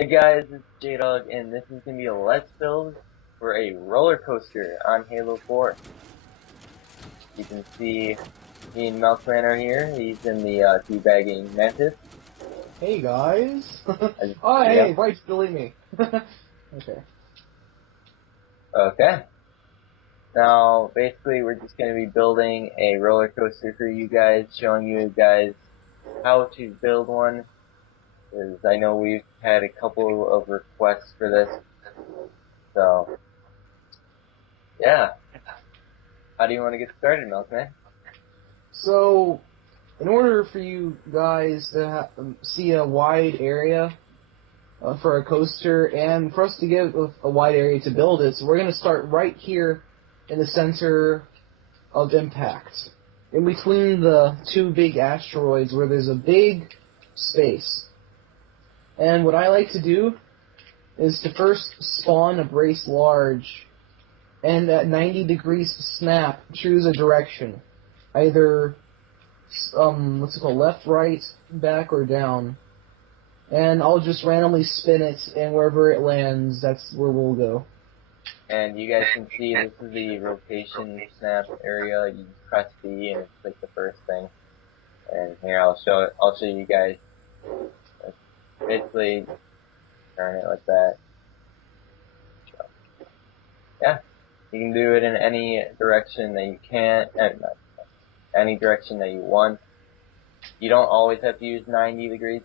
Hey guys, it's J-Dog, and this is going to be a Let's Build for a roller coaster on Halo 4. You can see me and Milkman are here. He's in the teabagging mantis. Hey guys! As, Oh yeah. hey, right, delete me. Okay. Okay. Now, basically, we're just going to be building a roller coaster for you guys, showing you guys how to build one. Because I know we've had a couple of requests for this. So, yeah. How do you want to get started, Milkman? So, in order for you guys to see a wide area for a coaster, and for us to get a wide area to build it, so we're going to start right here in the center of impact, in between the two big asteroids where there's a big space. And what I like to do is to first spawn a brace large, and at 90 degrees snap, choose a direction. Either, what's it called, left, right, back, or down. And I'll just randomly spin it, and wherever it lands, that's where we'll go. And you guys can see this is the rotation snap area. You just press B and it's like the first thing. And here I'll show you guys. Basically turn it like that. Yeah. You can do it in any direction that you can, any direction that you want. You don't always have to use 90 degrees.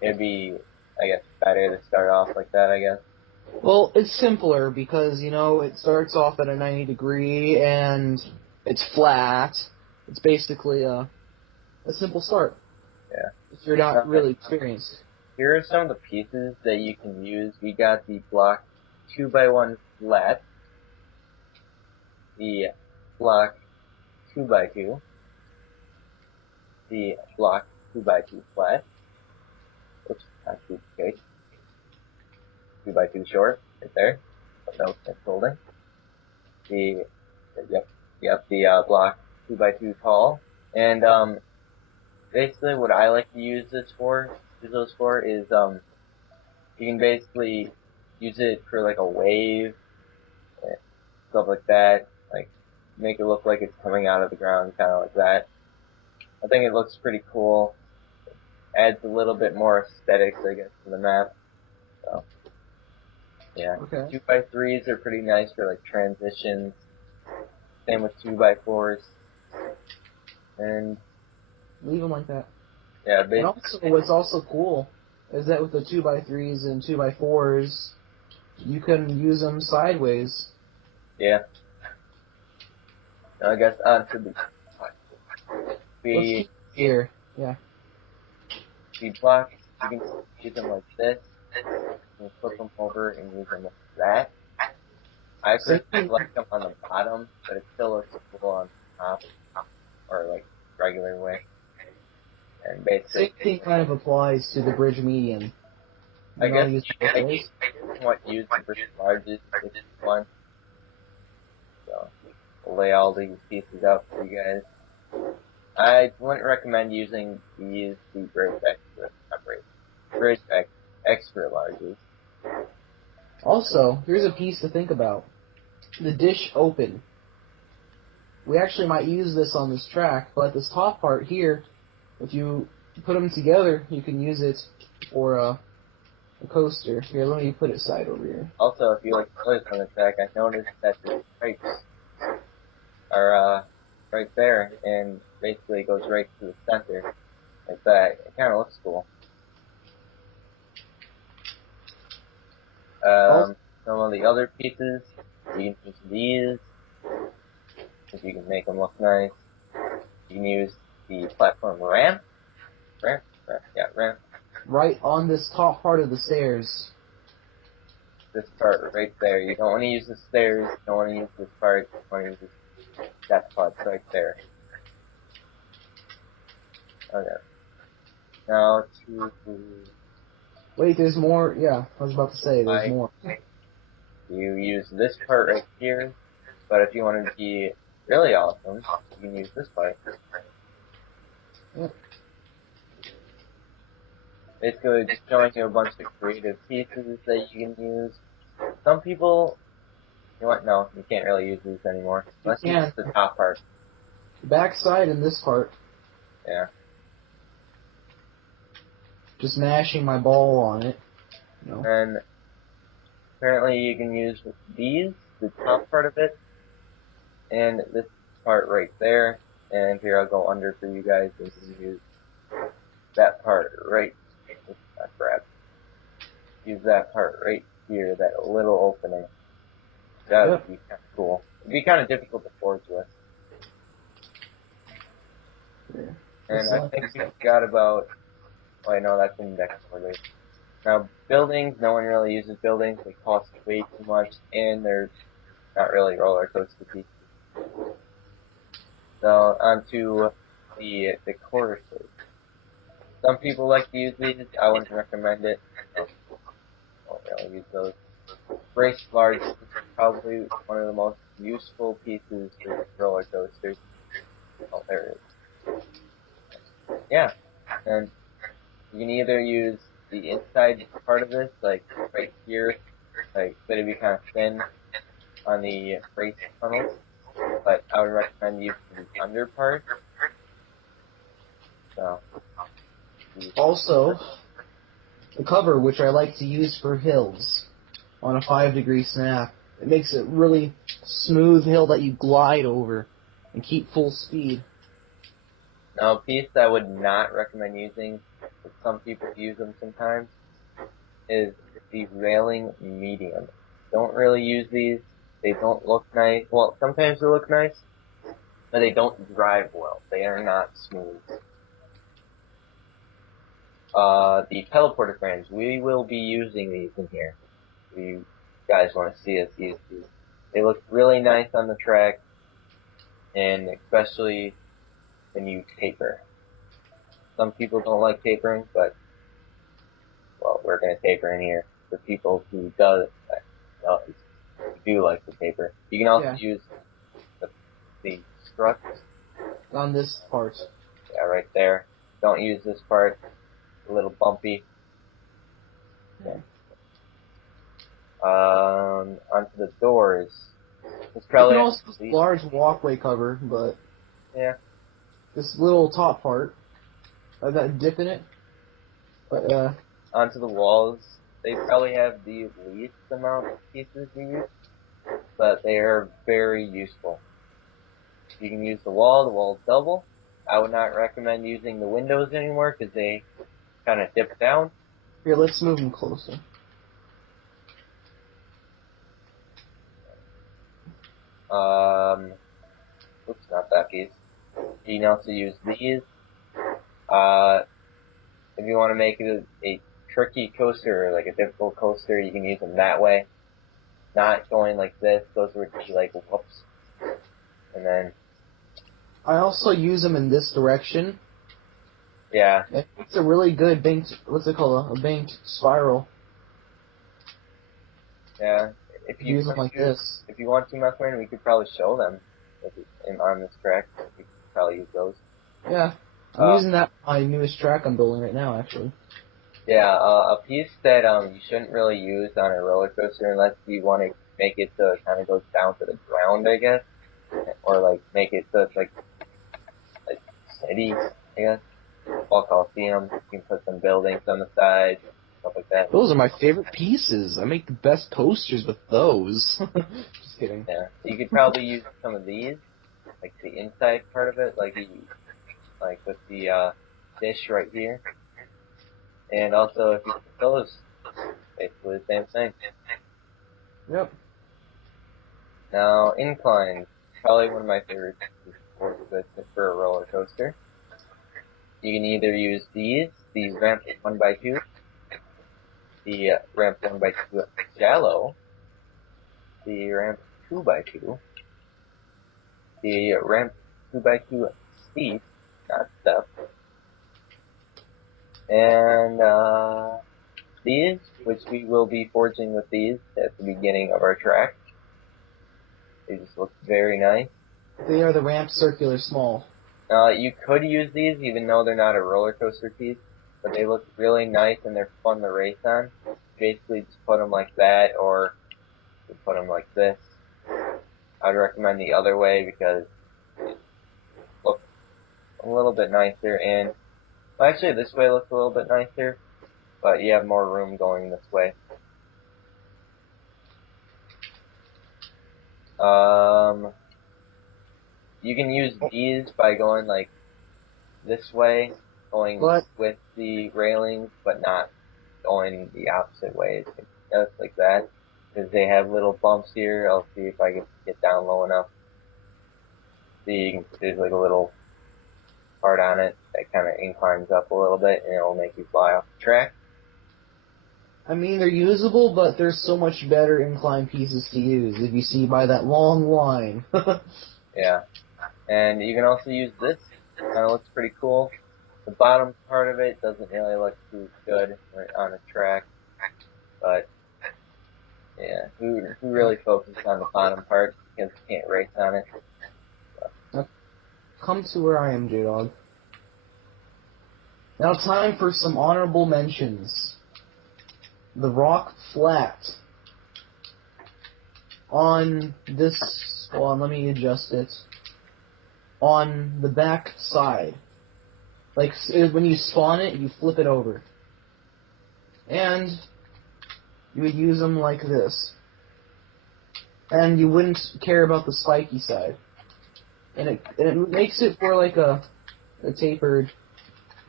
It'd be, I guess, better to start off like that, I guess. Well, it's simpler because, you know, it starts off at a 90 degree and it's flat. It's basically a simple start. Yeah. If you're not really experienced. Here are some of the pieces that you can use. We got the block 2x1 flat, the block 2x2, the block 2x2 flat, oops, not too big, 2x2 short, right there, no, it's holding, the block 2x2 tall, and basically what I like to use those for is you can basically use it for like a wave, stuff like that, like make it look like it's coming out of the ground, kind of like that. I think it looks pretty cool. Adds a little bit more aesthetics, I guess, to the map. So, yeah. Okay. 2x3s are pretty nice for like transitions. Same with 2x4s. And Leave them like that. yeah, And also, what's also cool is that with the 2x3s and 2x4s, you can use them sideways. yeah. Now I guess onto the Let's keep here. Yeah. speed blocks. You can use them like this. You can flip them over and use them like that. I personally like them on the bottom, but it still looks cool on top, or like regular way. And basically, same thing kind of applies to the bridge median. I guess you want to use the bridge largest if you want. So I'll lay all these pieces out for you guys. I wouldn't recommend using the bridge extra larges. Also, here's a piece to think about. The dish open. We actually might use this on this track, but this top part here, if you put them together, you can use it for a coaster. Here, let me put it side over here. Also, if you like colors on the track, I noticed that the stripes are right there, and basically it goes right to the center, like that. It kind of looks cool. Some of the other pieces, you can use these, if you can make them look nice. You can use the platform ramp. Right on this top part of the stairs. This part right there. You don't want to use the stairs, you don't want to use this part, you want to use that part right there. Okay. Now Wait, there's more. Yeah, I was about to say, there's more. You use this part right here, but if you want to be really awesome, you can use this part. Yep. basically just showing you a bunch of creative pieces that you can use. Some people, you know what, no, you can't really use these anymore. Unless you use the top part. The back side and this part. Yeah. Just mashing my ball on it. And apparently you can use these, the top part of it, and this part right there. And here I'll go under for you guys, and you can use that part right. Oops, I grabbed. Use that part right here, that little opening. That would be kind of cool. It'd be kind of difficult to forge with. Yeah. And I think we got about. Oh, I know that's index order. Now, buildings, no one really uses buildings. They cost way too much, and they're not really roller coaster pieces. So, onto the courses. Some people like to use these. I wouldn't recommend it. I don't really use those. Race large is probably one of the most useful pieces for roller coasters. Oh, there it is. Yeah, and you can either use the inside part of this, like right here, like but it'd be kind of thin on the race tunnels. But I would recommend using the under part. So. Also, the cover, which I like to use for hills, on a 5-degree snap. It makes it really smooth hill that you glide over and keep full speed. Now, a piece that I would not recommend using, but some people use them sometimes, is the railing medium. Don't really use these. They don't look nice. Well, sometimes they look nice, but they don't drive well. They are not smooth. The teleporter frames, we will be using these in here. If you guys want to see us use these. They look really nice on the track, and especially when you taper. Some people don't like tapering, but, well, we're going to taper in here for people who do like the taper. You can also use the struts. On this part. Yeah, right there. Don't use this part. It's a little bumpy. Okay. Onto the doors. This You probably can also use a large walkway cover, but yeah. this little top part, that dip in it. But Onto the walls. They probably have the least amount of pieces you use, but they are very useful. You can use the wall double. I would not recommend using the windows anymore because they kind of dip down. Here, let's move them closer. Oops, not that piece. You can also use these. If you want to make it a tricky coaster or like a difficult coaster, you can use them that way. Not going like this. Those would be like whoops. And then. I also use them in this direction. Yeah. It's a really good banked, what's it called, a banked spiral. Yeah. If you use them like this. If you want to, my friend, we could probably show them on this track. We could probably use those. Yeah. I'm using that on my newest track I'm building right now, actually. Yeah, a piece that you shouldn't really use on a roller coaster unless you want to make it so it kind of goes down to the ground, I guess, or like make it so it's like city, I guess. Fall Coliseum. You can put some buildings on the side, stuff like that. Those are my favorite pieces. I make the best coasters with those. Just kidding. Yeah, you could probably use some of these, like the inside part of it, like with the dish right here. And also, if you put those, basically the same thing. Yep. Now, Incline, probably one of my favorite for a roller coaster. You can either use these ramp 1x2, the ramp 1x2 shallow, the ramp 2x2, the ramp 2x2 steep, not step, and these, which we will be forging with these at the beginning of our track. They just look very nice. They are the ramp circular small. You could use these even though they're not a roller coaster piece. but they look really nice and they're fun to race on. Basically, just put them like that, or you put them like this. I'd recommend the other way because it looks a little bit nicer, and well, actually this way looks a little bit nicer, but you have more room going this way. You can use these by going like this way, going But with the railings, but not going the opposite way. Just like that, because they have little bumps here. I'll see if I can get down low enough. See, there's like a little part on it that kind of inclines up a little bit, and it will make you fly off the track. I mean, they're usable, but there's so much better incline pieces to use. If you see by that long line. Yeah, and you can also use this. Kind of looks pretty cool. The bottom part of it doesn't really look too good on a track, but yeah, who really focuses on the bottom part because you can't race on it. Now, come to where I am, J-Dog. Now time for some honorable mentions. The rock flat. On this, hold on, let me adjust it. On the back side. Like, when you spawn it, you flip it over. And you would use them like this. And you wouldn't care about the spiky side. And it makes it for like a tapered,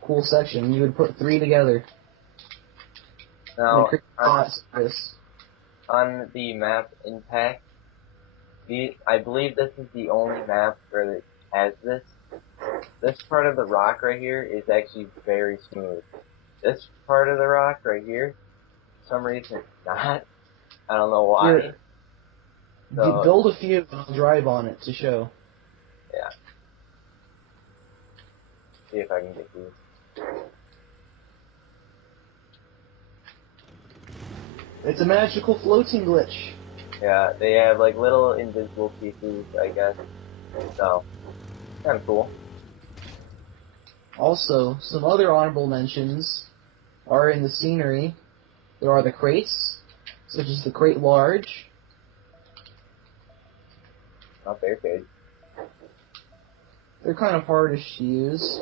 cool section. You would put 3 together. Now, This. on the map Impact, I believe this is the only map where it has this. This part of the rock right here is actually very smooth. This part of the rock right here, for some reason it's not. I don't know why. Here, So, build a few and I'll drive on it to show. yeah. See if I can get these. It's a magical floating glitch. Yeah, they have like little invisible pieces, I guess. So, kind of cool. Also, some other honorable mentions are in the scenery. There are the crates, such as the crate large. Not barricade. They're kind of hardish to use.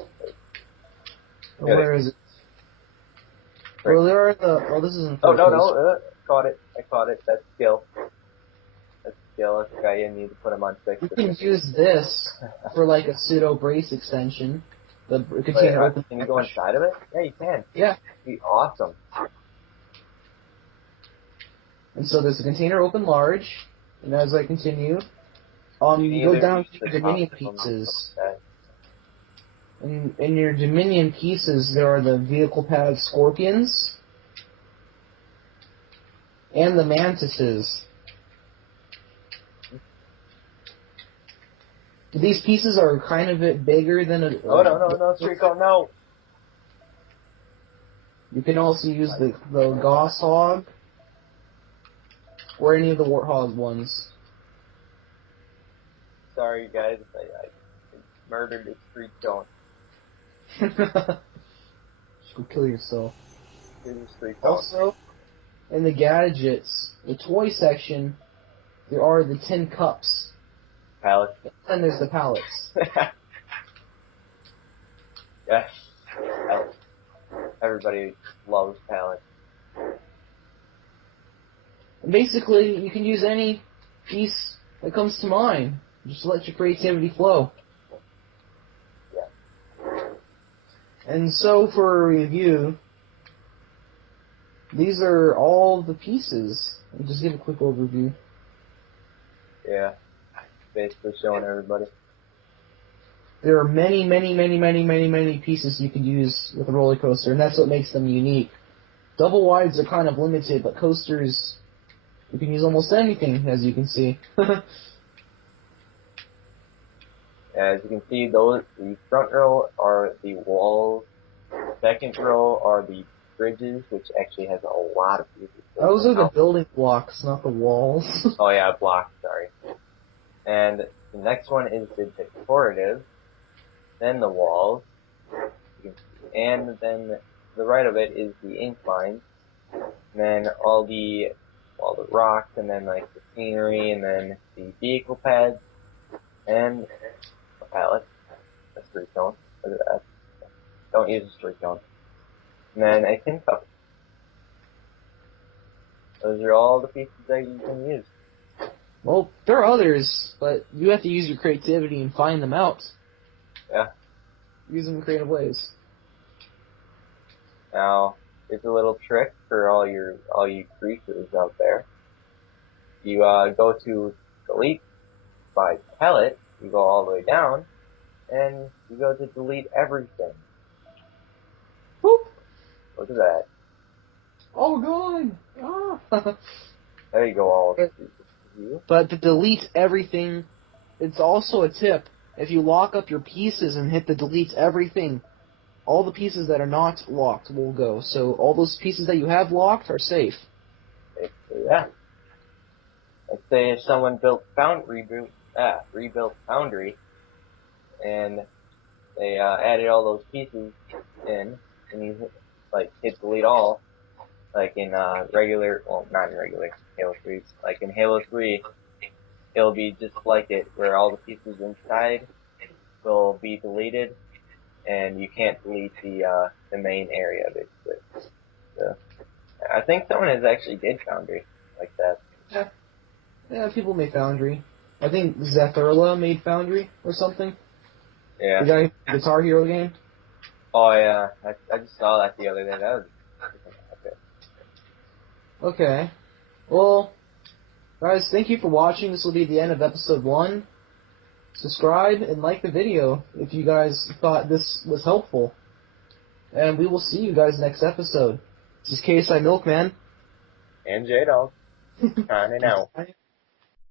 Yeah, Where is it? Right. Well, there are the. Oh, this isn't. Oh, no. Caught it. I caught it. That's skill. That's skill. I think I need to put them on 6. You can use this for like a pseudo brace extension. The container open. Can you go inside of it? Yeah, you can. Yeah. That'd be awesome. And so there's a container open large, and as I continue, you go down to Dominion pieces. In your Dominion pieces, there are the vehicle pad Scorpions and the Mantises. These pieces are kind of a bit bigger than a... Oh, no, Strico, no! You can also use the Goss Hog, or any of the Warthog ones. Sorry, guys, I murdered this street zone. Just go kill yourself. Here's the street zone. Also, in the gadgets, the toy section, there are the tin cups. Pallets. And there's the pallets. Yes. Pallets. Everybody loves pallets. And basically, you can use any piece that comes to mind. Just let your creativity flow. Yeah. And so, for a review, these are all the pieces. I'll just give a quick overview. Yeah. Basically showing everybody. There are many, many, many, many, many, many pieces you could use with a roller coaster, and that's what makes them unique. Double wides are kind of limited, but coasters, you can use almost anything, as you can see. As you can see, the front row are the walls. Second row are the bridges, which actually has a lot of pieces. Those are the building blocks, not the walls. Oh yeah, blocks, sorry. And the next one is the decorative, then the walls, and then the right of it is the incline, and then all the rocks, and then like the scenery, and then the vehicle pads, and a pallet. That's street cone. Look at that. Don't use a street cone. And then a tin cup. Those are all the pieces that you can use. Well, there are others, but you have to use your creativity and find them out. Yeah. Use them in creative ways. Now, here's a little trick for all you creatures out there. You go to delete by palette, you go all the way down, and you go to delete everything. Whoop! Look at that. Oh, gone! Ah. There you go, all of you. But to delete everything, it's also a tip. If you lock up your pieces and hit the delete everything, all the pieces that are not locked will go. So all those pieces that you have locked are safe. Basically, yeah. Let's say if someone rebuilt Foundry, and they added all those pieces in, and you hit delete all, like in regular, well, not in regular Halo 3, like in Halo 3, it'll be just like it, where all the pieces inside will be deleted, and you can't delete the main area, basically. So, I think someone has actually did Foundry like that. Yeah, people made Foundry. I think Zethurla made Foundry or something. Yeah. The guy, Guitar Hero game. Oh yeah, I just saw that the other day. That was okay. Okay. Well, guys, thank you for watching. This will be the end of episode 1. Subscribe and like the video if you guys thought this was helpful. And we will see you guys next episode. This is KSI Milkman. And J-Dog. Signing out.